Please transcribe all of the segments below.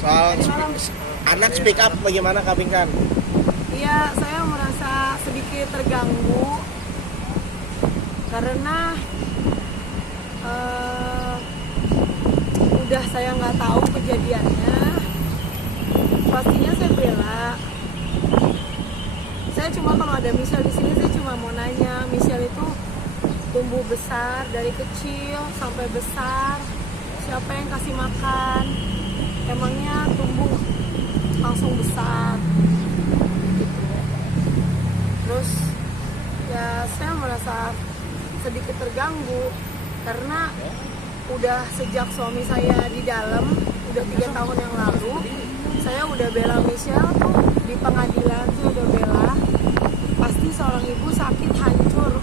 Soal anak speak up bagaimana Kak Pinkan? Iya, saya merasa sedikit terganggu karena udah saya nggak tahu kejadiannya. Pastinya saya bela. Saya cuma kalau ada Michelle di sini, saya cuma mau nanya, Michelle itu tumbuh besar dari kecil sampai besar, siapa yang kasih makan? Emangnya tumbuh langsung besar gitu. Terus ya saya merasa sedikit terganggu karena udah sejak suami saya di dalam, udah 3 tahun yang lalu saya udah bela Michelle tuh di pengadilan, saya udah bela. Pasti seorang ibu sakit hancur,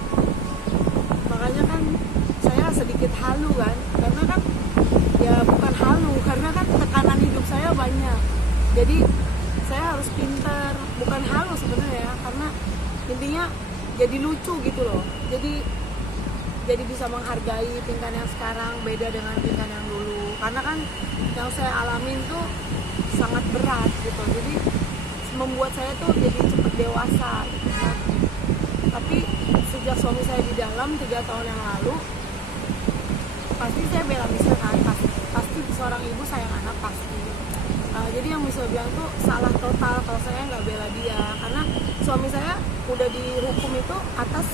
makanya kan saya sedikit halu kan, karena kan ya bukan halu, karena kan tekanan hidup saya banyak, jadi saya harus pintar, bukan halu sebenarnya, karena intinya jadi lucu gitu loh, jadi bisa menghargai Pinkan yang sekarang beda dengan Pinkan yang dulu, karena kan yang saya alamin tuh sangat berat gitu, jadi membuat saya tuh jadi cepet dewasa gitu kan. Tapi sejak suami saya di dalam 3 tahun yang lalu, pasti saya bela Michelle kan, pasti seorang ibu sayang anak pasti. Jadi yang Michelle bilang tuh salah total kalau saya nggak bela dia, karena suami saya udah dihukum itu atas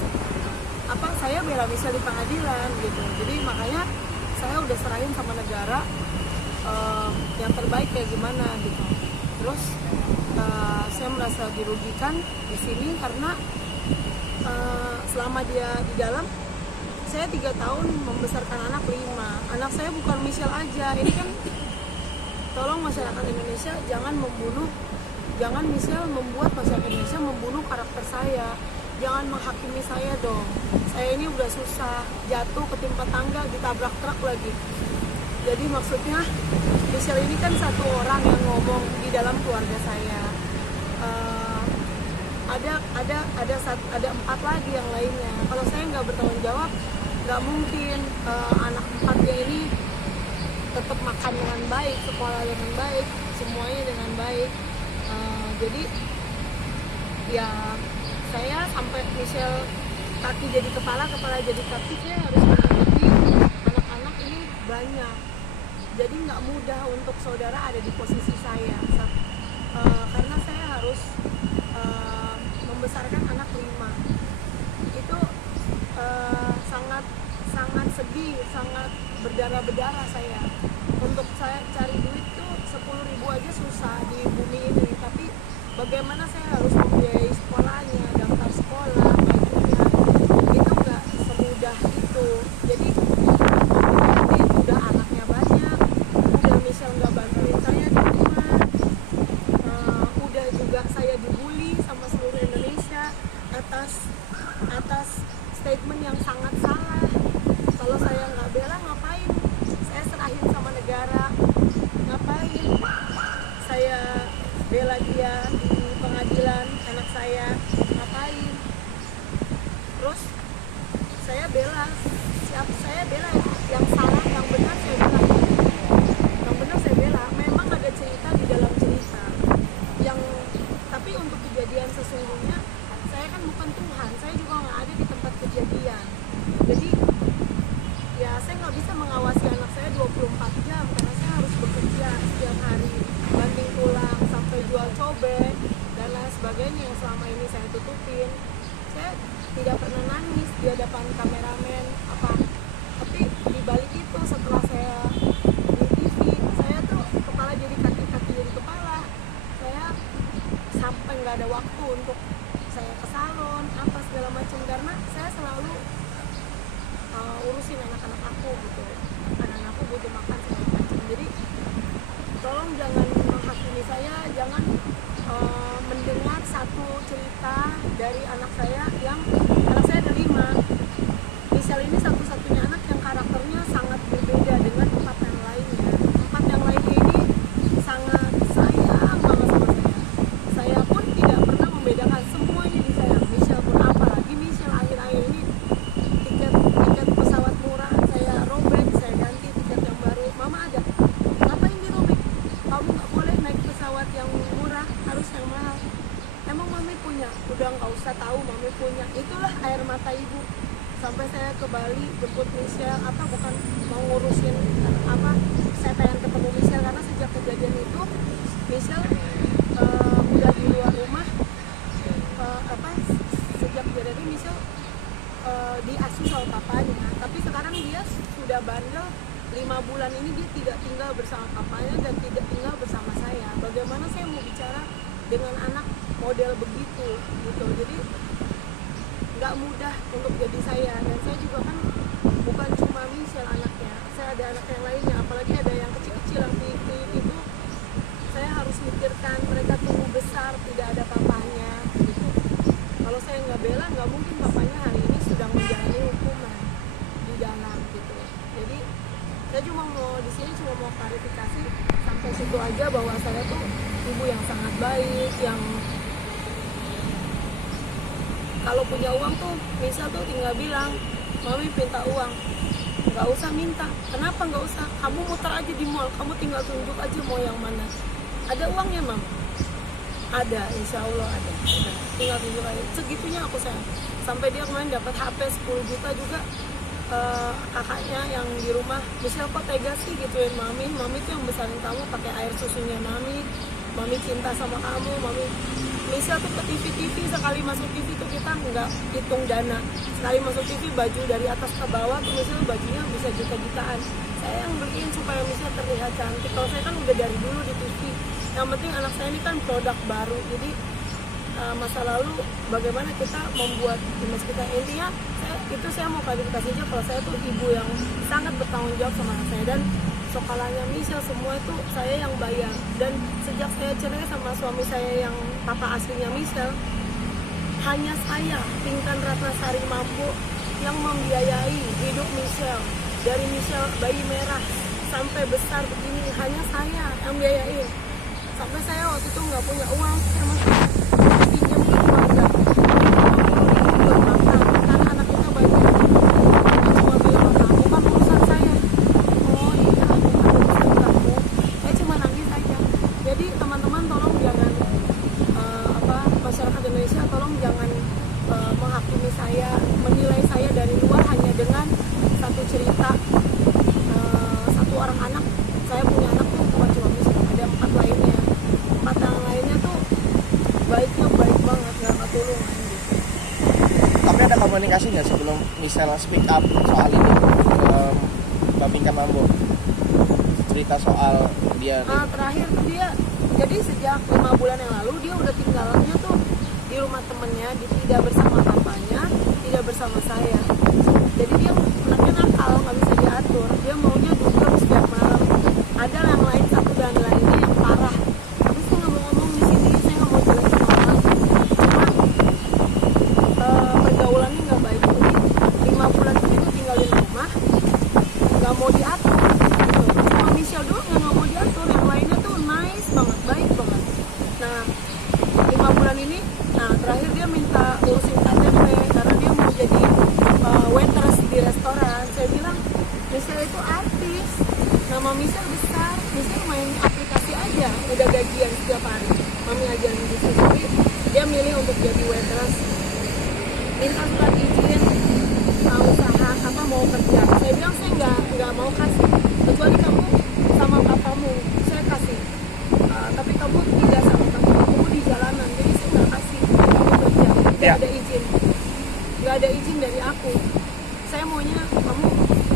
apa, saya bela Michelle di pengadilan gitu. Jadi makanya saya udah serahin sama negara yang terbaik kayak gimana gitu. Terus saya merasa dirugikan di sini karena selama dia di dalam, saya 3 tahun membesarkan anak 5. Anak saya bukan Michelle aja. Ini kan tolong masyarakat Indonesia jangan Michelle membuat masyarakat Indonesia membunuh karakter saya. Jangan menghakimi saya dong. Saya ini udah susah, jatuh ketimpa tangga, ditabrak truk lagi. Jadi maksudnya Michelle ini kan satu orang yang ngomong di dalam keluarga saya. Ada 4 lagi yang lainnya. Kalau saya nggak bertanggung jawab, nggak mungkin anak 4-nya ini tetap makan dengan baik, sekolah dengan baik, semuanya dengan baik. Jadi ya saya sampai Michelle kaki jadi kepala, kepala jadi kaki, saya harus menghadapi anak-anak ini banyak. Jadi nggak mudah untuk saudara ada di posisi saya, karena saya harus membesarkan anak 5. Itu sangat sedih, sangat berdarah-berdarah saya. Untuk saya cari duit tuh 10.000 aja susah di bumi ini, tapi bagaimana saya harus membiayai sekolahnya, daftar sekolah, bajunya, itu nggak semudah itu. Jadi nanti udah anaknya banyak, udah Michelle nggak bantuin saya di rumah, udah juga saya dibully sama seluruh Indonesia atas statement yang sangat salah. Kalau saya nggak bela, ngapain saya serahin sama negara, ngapain saya bela dia di pengadilan anak saya, ngapain. Terus saya bela yang salah, yang benar saya bela, memang ada cerita di dalam cerita yang, tapi untuk kejadian sesungguhnya saya kan bukan Tuhan, saya juga nggak ada di tempat kejadian. Jadi ya saya nggak bisa mengawasi anak saya 24 jam karena saya harus bekerja setiap hari, banting tulang sampai jual cobek dan lain sebagainya yang selama ini saya tutupin. Saya tidak pernah nangis di hadapan kameramen apa, tapi di balik itu setelah saya di TV, saya tuh kepala jadi kaki, kaki jadi kepala. Saya sampai nggak ada waktu untuk saya ke salon apa segala macam, karena saya selalu urusin anak-anak aku gitu. Anak-anak aku butuh makan segala macam. Jadi tolong jangan menghakimi saya, jangan mendengar satu cerita dari anak saya yang anak saya ada 5. Michelle ini satu-satunya anak yang karakternya sangat berbeda dengan 4 yang lainnya. 4 yang lainnya ini sangat sayang banget sama saya. Saya pun tidak pernah membedakan, semuanya disayang. Michelle pun, apalagi Michelle akhir-akhir ini tiket pesawat murah saya robek, saya ganti tiket yang baru. Mama ada, ngapain dirobek? Kamu nggak mami punya. Itulah air mata ibu. Sampai saya ke Bali jemput Michelle, bukan mau ngurusin saya pengen ketemu Michelle karena sejak kejadian itu Michelle udah di luar rumah. Sejak kejadian ini Michelle diasuh sama papanya, tapi sekarang dia sudah bandel. 5 bulan ini dia tidak tinggal bersama papanya dan tidak tinggal bersama saya. Bagaimana saya mau bicara dengan anak model begitu gitu. Jadi nggak mudah untuk jadi saya, dan saya juga kan bukan cuma Michelle anaknya, saya ada anak yang lainnya, apalagi ada yang kecil-kecil yang itu saya harus mikirkan mereka tumbuh besar tidak ada papanya gitu. Kalau saya nggak bela, nggak mungkin papanya hari ini sedang menjalani hukuman di dalam gitu. Jadi saya cuma mau di sini mau klarifikasi sampai situ aja, bahwa saya tuh ibu yang sangat baik, yang kalau punya uang tuh Misal tuh tinggal bilang, mami minta uang, nggak usah minta. Kenapa nggak usah? Kamu muter aja di mall, kamu tinggal tunjuk aja mau yang mana. Ada uangnya mam? Ada, insya Allah ada. Tinggal tunjuk aja. Segitunya aku sayang. Sampai dia kemarin dapat HP 10 juta juga. Kakaknya yang di rumah, Michelle kok tega sih gituin mami tuh yang besarin kamu pakai air susunya mami cinta sama kamu, Michelle tuh ke TV, sekali masuk TV tuh kita nggak hitung dana, sekali masuk TV baju dari atas ke bawah tuh Michelle bajunya bisa juta-jutaan, saya yang beliin supaya Michelle terlihat cantik. Kalau saya kan udah dari dulu di TV, yang penting anak saya ini kan produk baru, jadi masa lalu bagaimana kita membuat image kita. Intinya saya mau klarifikasi aja kalau saya tuh ibu yang sangat bertanggung jawab sama anak saya, dan sekolahnya Michelle semua itu saya yang bayar. Dan sejak saya cerai sama suami saya yang papa aslinya Michelle, hanya saya Pinkan Ratnasari Mampu yang membiayai hidup Michelle. Dari Michelle bayi merah sampai besar begini, hanya saya yang biayain. Sampai saya waktu itu nggak punya uang, saya masih pinjam ke keluarga buat makan, karena anak kita banyak. Dia cuma bilang, bukan urusan saya. Oh iya, bukan urusan kamu. Saya cuma nangis aja. Jadi teman-teman tolong jangan masyarakat Indonesia tolong jangan menghakimi saya, menilai saya dari luar hanya dengan satu cerita satu orang anak. Saya punya anak tuh bukan cuma Michelle, ada 4 lainnya. 4 yang lainnya tuh baiknya baik banget, nggak ketulungan gitu. Tapi ada komunikasi nggak sebelum Michelle speak up soal ini ke Mbak Pinkan Mambo? Cerita soal dia. Terakhir tuh dia, jadi sejak 5 bulan yang lalu dia udah tinggalnya tuh di rumah temennya, tidak bersama papanya, tidak bersama saya. Jadi dia anaknya nakal, nggak bisa diatur. Dia maunya dugem setiap malam. Ada yang lain satu dan lainnya yang parah. Tapi saya nggak mau ngomong di sini, saya nggak mau jelasin orang. Cuma pergaulannya nggak baik. Jadi 5 bulan itu tinggal di rumah, nggak mau diatur. Cuma Michelle doang yang nggak mau diatur. Yang lainnya tuh nice banget, baik banget. Nah 5 bulan ini, terakhir dia minta urusin KTP karena dia mau jadi waitress di restoran. Saya bilang Michelle itu artis, nama Michelle besar, Michelle main aplikasi aja udah gajian setiap hari. Mami ajarin bisnis, tapi dia milih untuk jadi waitress. Minta surat izin usaha mau kerja. Saya bilang saya nggak mau kasih, kecuali kamu sama papamu saya kasih. Tapi kamu tidak sama kamu di jalanan, jadi saya nggak kasih kamu kerja. Tidak ada izin, nggak ada izin dari aku. Saya maunya kamu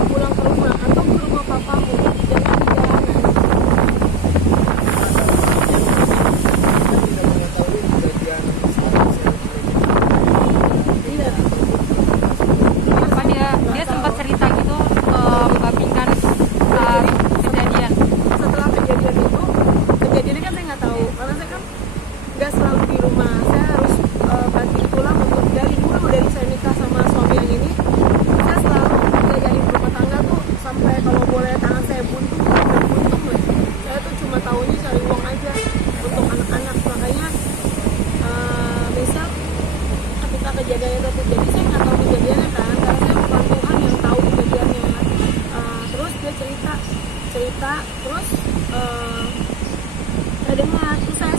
pulang ke rumah atau ke rumah papamu, jangan di jalanan. Iya. Apa dia sempat cerita gitu Mbak Pinkan saat kejadian. Setelah kejadiannya kan saya nggak tahu, karena saya kan nggak selalu di rumah. Saya harus banting tulang untuk dari saya nikah sama suami yang ini. Saya selalu jajanin rumah tangga tuh sampai kalau boleh tangan saya buntung lah. Saya tuh cuma taunya cari uang aja untuk anak-anak. Makanya misal ketika kejadiannya itu terjadi, saya nggak tahu kejadiannya kan, karena saya bukan Tuhan yang tahu kejadiannya. Terus dia cerita terus saya dengar, terus saya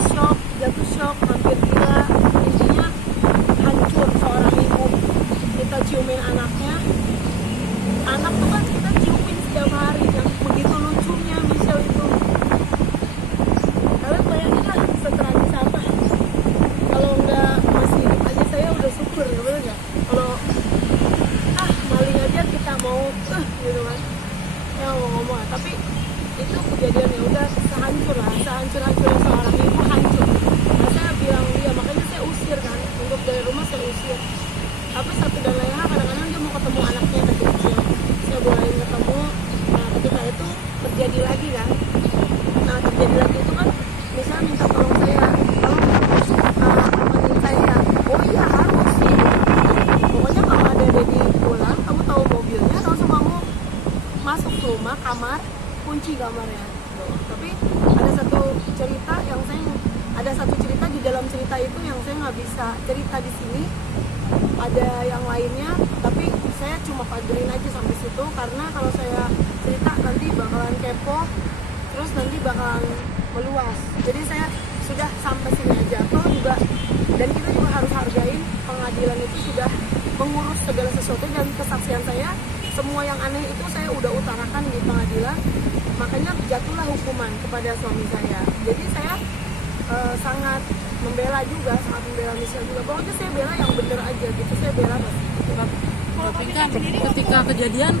jatuh shock, hampir gila, intinya hancur soal tapi satu dan lain hal kadang-kadang dia mau ketemu anaknya yang kecil, saya bolehin ketemu. Nah ketika itu terjadi lagi kan, nah terjadi lagi itu kan misalnya minta tolong saya, tolong temenin saya. Oh iya harus sih, pokoknya kalau ada Dedi pulang kamu tahu mobilnya, langsung kamu masuk ke rumah, kamar, kunci kamarnya. Tuh. Tapi ada satu cerita di dalam cerita itu yang saya nggak bisa cerita di sini. Ada yang lainnya, tapi saya cuma pagerin aja sampai situ karena kalau saya cerita nanti bakalan kepo, terus nanti bakalan meluas. Jadi saya sudah sampai sini aja. Toh juga, dan kita juga harus hargain pengadilan itu sudah mengurus segala sesuatu, dan kesaksian saya semua yang aneh itu saya udah utarakan di pengadilan, makanya jatuhlah hukuman kepada suami saya. Jadi saya sangat membela juga, sangat membela Michelle juga. Pokoknya saya bela yang bener aja gitu, saya bela. Tapi kan ketika kejadian